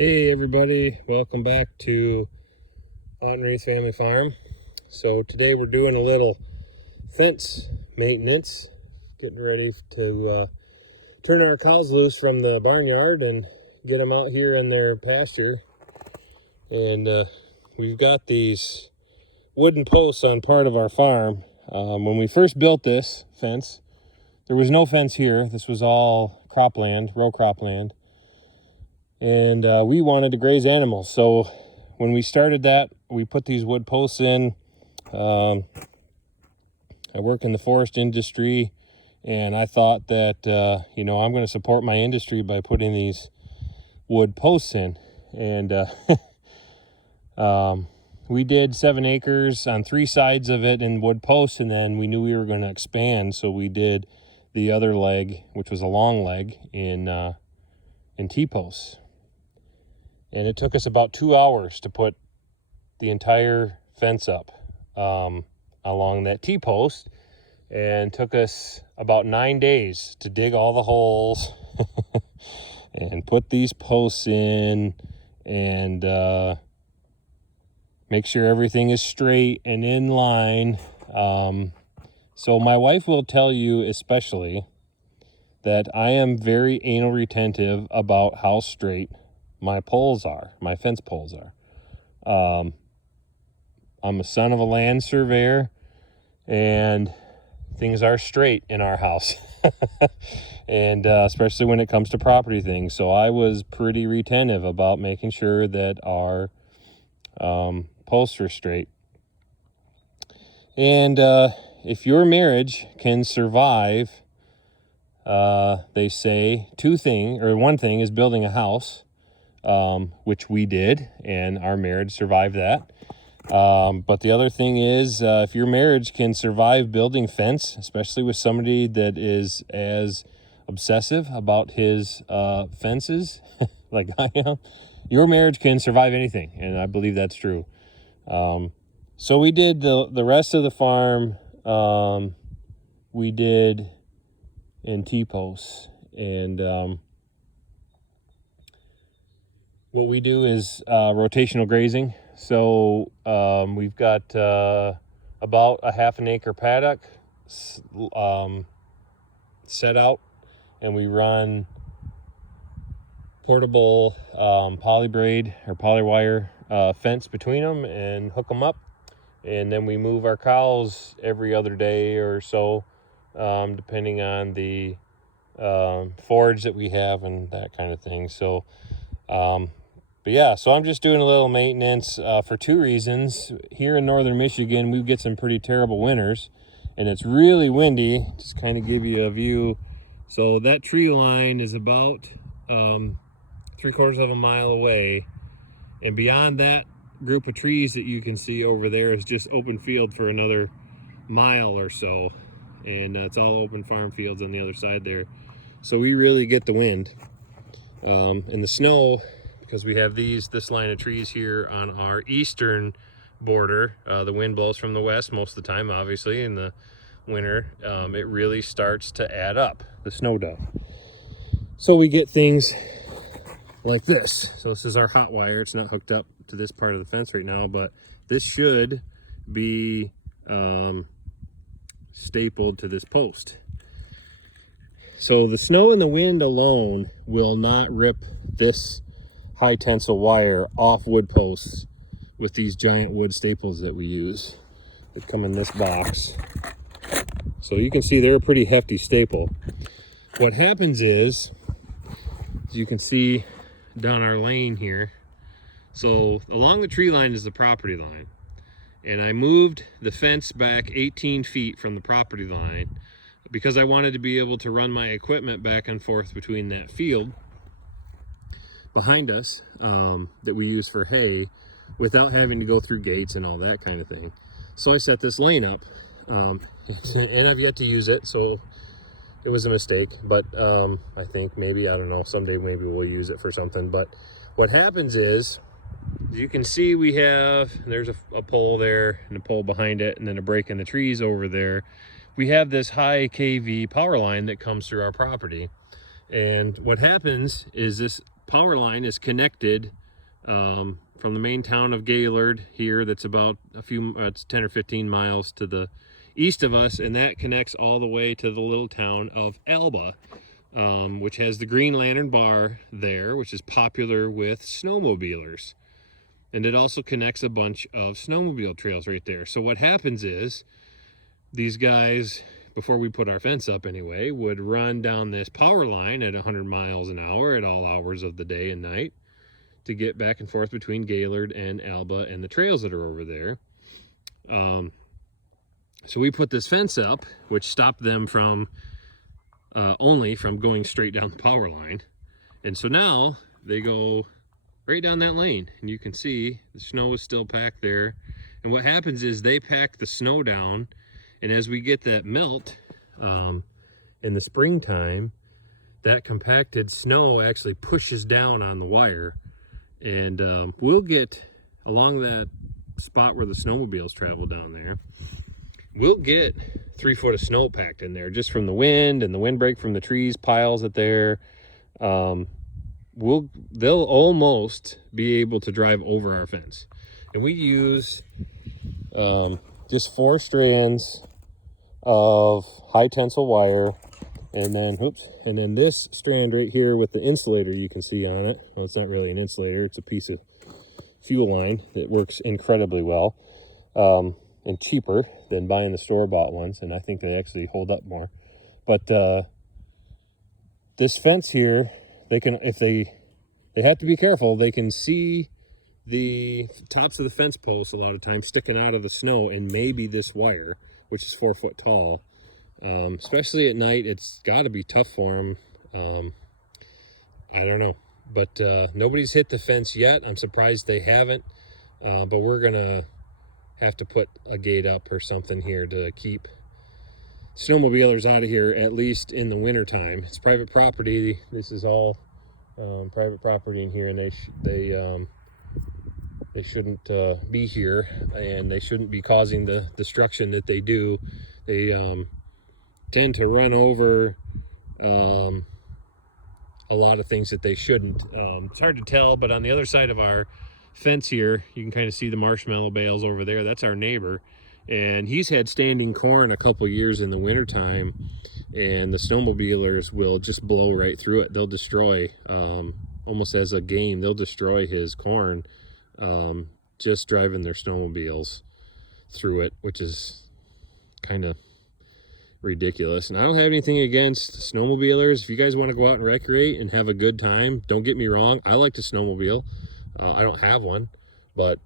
Hey everybody, welcome back to Aunt Ray's Family Farm. So today we're doing a little fence maintenance, getting ready to turn our cows loose from the barnyard and get them out here in their pasture. And we've got these wooden posts on part of our farm. When we first built this fence, there was no fence here. This was all cropland, row cropland. And we wanted to graze animals. So when we started that, we put these wood posts in. I work in the forest industry, and I thought that, I'm going to support my industry by putting these wood posts in. And we did 7 acres on 3 sides of it in wood posts, and then we knew we were going to expand. So we did the other leg, which was a long leg, in T-posts. And it took us about 2 hours to put the entire fence up along that T-post, and took us about 9 days to dig all the holes and put these posts in and make sure everything is straight and in line. So my wife will tell you especially that I am very anal retentive about how straight my poles are, my fence poles are. I'm a son of a land surveyor, and things are straight in our house. And especially when it comes to property things. So I was pretty retentive about making sure that our posts were straight. And if your marriage can survive, they say one thing is building a house, which we did, and our marriage survived that. But the other thing is, if your marriage can survive building fence, especially with somebody that is as obsessive about his fences like I am, your marriage can survive anything, and I believe that's true. So we did the rest of the farm, we did in T-posts, and what we do is rotational grazing. So we've got about a half an acre paddock set out, and we run portable polybraid or polywire fence between them and hook them up. And then we move our cows every other day or so, depending on the forage that we have and that kind of thing. So but yeah, so I'm just doing a little maintenance for 2 reasons. Here in northern Michigan, we get some pretty terrible winters, and it's really windy. Just kind of give you a view. So that tree line is about 3/4 of a mile away, and beyond that group of trees that you can see over there is just open field for another mile or so, and it's all open farm fields on the other side there. So we really get the wind and the snow, because we have this line of trees here on our eastern border. The wind blows from the west most of the time, obviously. In the winter, it really starts to add up, the snow does. So we get things like this. So this is our hot wire. It's not hooked up to this part of the fence right now, but this should be stapled to this post. So the snow and the wind alone will not rip this high tensile wire off wood posts with these giant wood staples that we use that come in this box. So you can see they're a pretty hefty staple. What happens is, as you can see down our lane here, so along the tree line is the property line, and I moved the fence back 18 feet from the property line because I wanted to be able to run my equipment back and forth between that field behind us that we use for hay without having to go through gates and all that kind of thing. So I set this lane up, and I've yet to use it, so it was a mistake. But I think maybe, I don't know, someday maybe we'll use it for something. But what happens is, as you can see, there's a pole there and a pole behind it, and then a break in the trees over there. We have this high KV power line that comes through our property. And what happens is this power line is connected from the main town of Gaylord here, that's about it's 10 or 15 miles to the east of us, and that connects all the way to the little town of Alba, which has the Green Lantern Bar there, which is popular with snowmobilers. And it also connects a bunch of snowmobile trails right there. So what happens is, these guys, before we put our fence up anyway, would run down this power line at 100 miles an hour at all hours of the day and night to get back and forth between Gaylord and Alba and the trails that are over there. So we put this fence up, which stopped them from only from going straight down the power line. And so now they go right down that lane, and you can see the snow is still packed there. And what happens is they pack the snow down, and as we get that melt in the springtime, that compacted snow actually pushes down on the wire, and we'll get along that spot where the snowmobiles travel down there. We'll get 3 foot of snow packed in there just from the wind and the windbreak from the trees piles it there. They'll almost be able to drive over our fence. And we use just 4 strands of high tensile wire, and then this strand right here with the insulator you can see on it. Well, it's not really an insulator, it's a piece of fuel line that works incredibly well, and cheaper than buying the store-bought ones, and I think they actually hold up more. But this fence here, they can, if they have to be careful, they can see the tops of the fence posts a lot of times sticking out of the snow, and maybe this wire, which is 4 foot tall. Especially at night, it's got to be tough for them. I don't know, but nobody's hit the fence yet. I'm surprised they haven't, but we're gonna have to put a gate up or something here to keep snowmobilers out of here, at least in the winter time. It's private property. This is all private property in here, and they shouldn't be here, and they shouldn't be causing the destruction that they do. They tend to run over a lot of things that they shouldn't. It's hard to tell, but on the other side of our fence here, you can kind of see the marshmallow bales over there. That's our neighbor, and he's had standing corn a couple years in the wintertime, and the snowmobilers will just blow right through it. They'll destroy, almost as a game, they'll destroy his corn just driving their snowmobiles through it, which is kind of ridiculous. And I don't have anything against snowmobilers. If you guys want to go out and recreate and have a good time, don't get me wrong, I like to snowmobile. I don't have one, but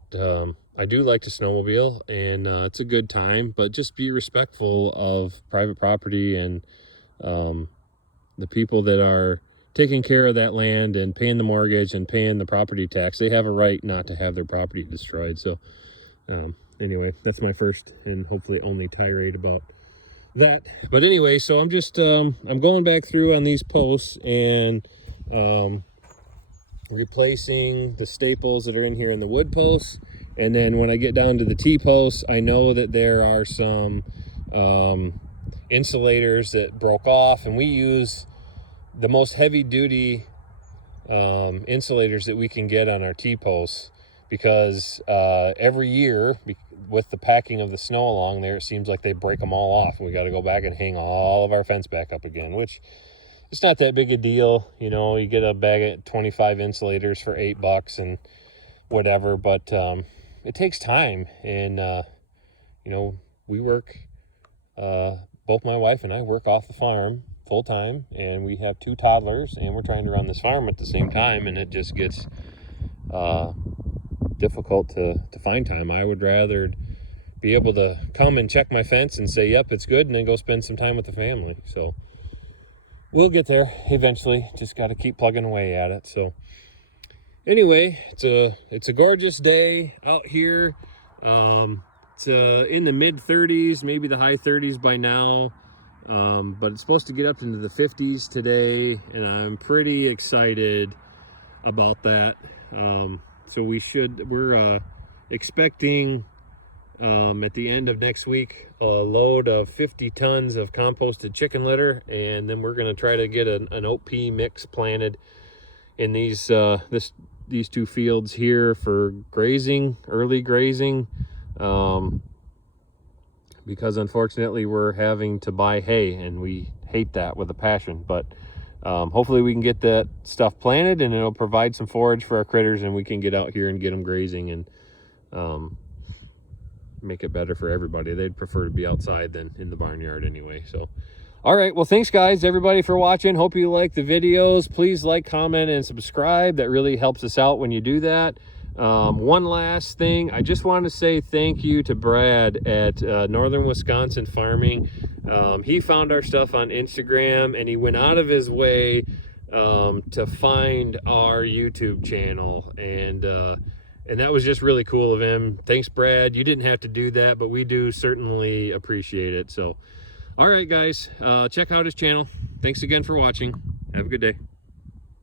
I do like to snowmobile, and it's a good time, but just be respectful of private property and the people that are taking care of that land and paying the mortgage and paying the property tax. They have a right not to have their property destroyed. So anyway, that's my first and hopefully only tirade about that. But anyway, so I'm just I'm going back through on these posts and replacing the staples that are in here in the wood posts. And then when I get down to the T-posts, I know that there are some insulators that broke off, and we use the most heavy-duty insulators that we can get on our T-posts, because every year with the packing of the snow along there, it seems like they break them all off. We got to go back and hang all of our fence back up again, which it's not that big a deal. You know, you get a bag of 25 insulators for $8 and whatever, but it takes time. And you know, we work, both my wife and I work off the farm full time, and we have 2 toddlers, and we're trying to run this farm at the same time, and it just gets difficult to find time. I would rather be able to come and check my fence and say, yep, it's good, and then go spend some time with the family. So we'll get there eventually. Just got to keep plugging away at it. So anyway, it's a gorgeous day out here. It's in the mid 30s, maybe the high 30s by now. But it's supposed to get up into the 50s today, and I'm pretty excited about that. So we're expecting at the end of next week a load of 50 tons of composted chicken litter, and then we're going to try to get an oat pea mix planted in these these two fields here for grazing, early grazing, because unfortunately we're having to buy hay, and we hate that with a passion. But hopefully we can get that stuff planted, and it'll provide some forage for our critters, and we can get out here and get them grazing and make it better for everybody. They'd prefer to be outside than in the barnyard anyway. So all right, well, thanks guys, everybody, for watching. Hope you like the videos. Please like, comment, and subscribe. That really helps us out when you do that. One last thing, I just want to say thank you to Brad at Northern Wisconsin Farming. He found our stuff on Instagram, and he went out of his way to find our YouTube channel, and that was just really cool of him. Thanks, Brad. You didn't have to do that, but we do certainly appreciate it. So all right, guys, check out his channel. Thanks again for watching. Have a good day.